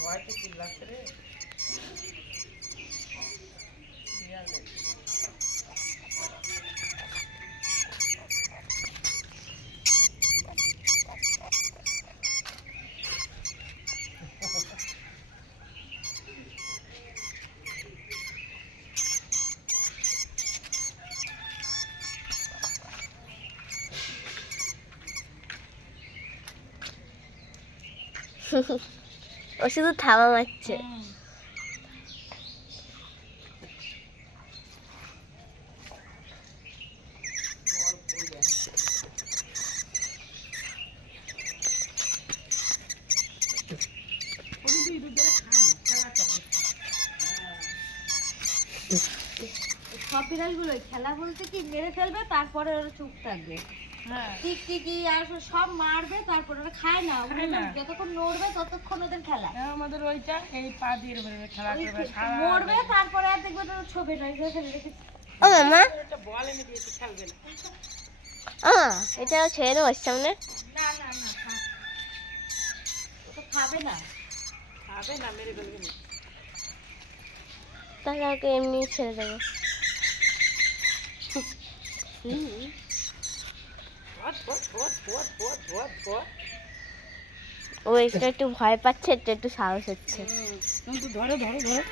ভয়তে চিল্লাচ্ছে রে ও শুধু থাবা মারছে। সব বিড়ালগুলোই খেলা বলতে কি মেরে ফেলবে তারপরে ওরা চুপ থাকবে। টিকটিকি আর সব মারবে তারপরে ওরা খায় না, যতক্ষণ নড়বে ততক্ষণ ওদের খেলা। আমাদের ওইটা এই পা দিয়ে খেলা করবে, মরবে তারপরে আর দেখবে ওরা ছবে না, ফেলে রেখেছে। ও মামা একটা বল এনে দিয়েছি, খেলবে না। এটা ছেড়ে দেবো সামনে। না না না, ও তো খাবে না, খাবে না, মেরে ফেলবে না। তাহলে ওকে এমনি ছেড়ে দেবো। ও একটু ভয় পাচ্ছে, একটু সাহস হচ্ছে। ধরো ধরো ধরো।